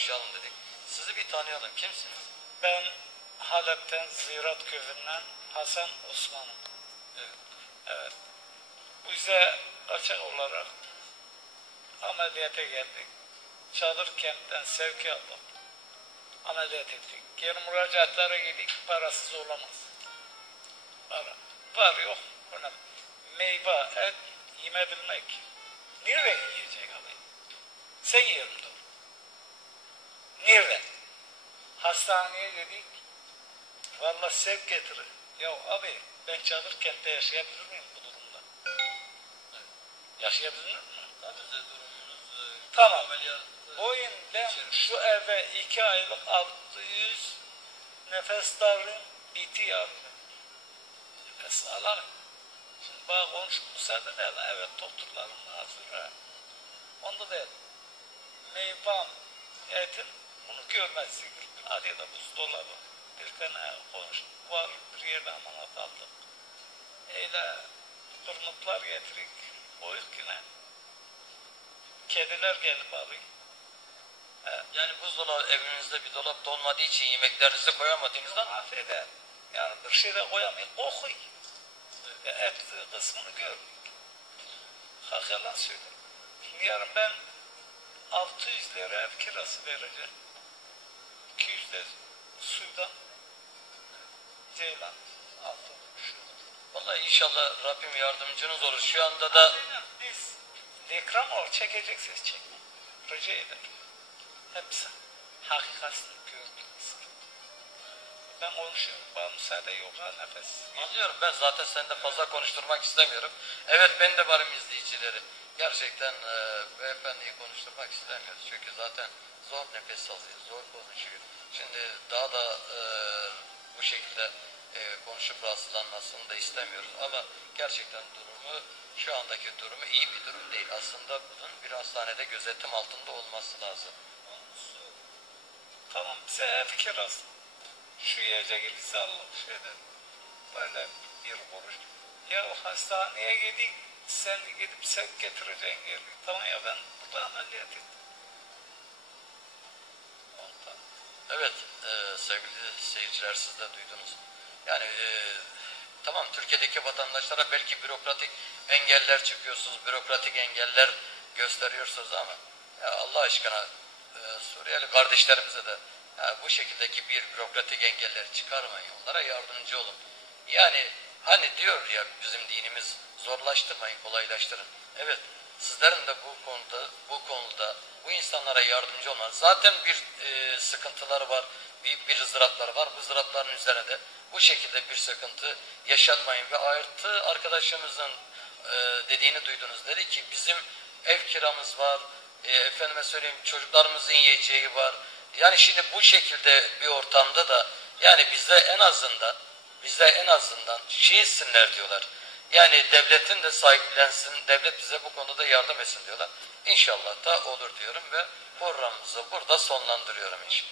konuşalım dedik. Sizi bir tanıyalım. Kimsiniz? Ben Halep'ten Ziraat Köyü'nden Hasan Osman'ım. Evet. Evet. Bize kaçak olarak ameliyata geldik. Çadır kentten sevki aldık. Ameliyat ettik. Geri müracaatlara gittik. Parasız olamaz. Var yok. Buna meyve, et yemebilmek. Nereden yiyecek abi? Sen yerimde. Nereden? Hastaneye dedik. Vallahi sevk getirir. Ya abi ben çadır kentte yaşayabilir miyim bu durumda? Yaşayabilir miyim? Tabii size durumunuz Tamam. ameliyat. Oyun ben şu eve 2 aylık 600 nefes darlayayım biti yardım. Nefes alalım. Şimdi bana konuşup müsaade değil. Evet doktorlarım hazır. Onda değil. Meyvam, etim bunu görmezsin. Hadi da buzdolabı. Bir tane konuş var bir yerde amanat aldık. Öyle kırmıklar getirik. Koyuk yine. Kediler gelip alıyor. Yani buzdolabı evinizde bir dolapta olmadığı için yemeklerinizi koyamadığınızdan Affeder. Yani bir şey de koyamayın. Kokuy. Et kısmını görmüyor. Hak yalan söylüyorum. Şimdi yarın ben 600 lira ev kirası vereceğim. 200 de suydan ceylan aldım. vallahi inşallah Rabbim yardımcınız olur. Şu anda da Biz ekran or çekeceksiniz çekme. Rica ederim. Hepsi hakikatini gördünüz. Ben konuşuyorum. Bana müsaade yok ha nefes. anlıyorum, ben zaten senden fazla konuşturmak istemiyorum. Evet, ben de varım izleyicileri. Gerçekten beyefendiyi konuşturmak istemiyoruz. Çünkü zaten zor nefes alıyor, zor konuşuyor. Şimdi daha da bu şekilde konuşup rahatsızlanmasını da istemiyoruz. Ama gerçekten durumu, şu andaki durumu iyi bir durum değil. Aslında bunun bir hastanede gözetim altında olması lazım. Tamam bize ev kirası. Şu yiyecek bize Allah şeyden. Böyle bir kuruş. Ya hastaneye gidip sen gidip sevk getireceksin geri. Tamam ya ben burada ameliyat ettim. Ondan. Evet, sevgili seyirciler, siz de duydunuz. Yani tamam, Türkiye'deki vatandaşlara belki bürokratik engeller çıkıyorsunuz, bürokratik engeller gösteriyorsunuz ama ya Allah aşkına Suriyeli kardeşlerimize de bu şekildeki bir bürokratik engeller çıkarmayın, onlara yardımcı olun. Yani hani diyor ya bizim dinimiz, zorlaştırmayın, kolaylaştırın. Evet, sizlerin de bu konuda bu insanlara yardımcı olmanız. Zaten bir sıkıntıları var, bir ızdırapları var. Bu ızdırapların üzerine de bu şekilde bir sıkıntı yaşatmayın. Ve artı arkadaşımızın dediğini duydunuz. Dedi ki bizim ev kiramız var, efendime söyleyeyim çocuklarımızın yiyeceği var. Yani şimdi bu şekilde bir ortamda da yani bize en azından şey etsinler diyorlar. Yani devletin de sahiplensin, devlet bize bu konuda yardım etsin diyorlar. İnşallah da olur diyorum ve programımızı burada sonlandırıyorum inşallah.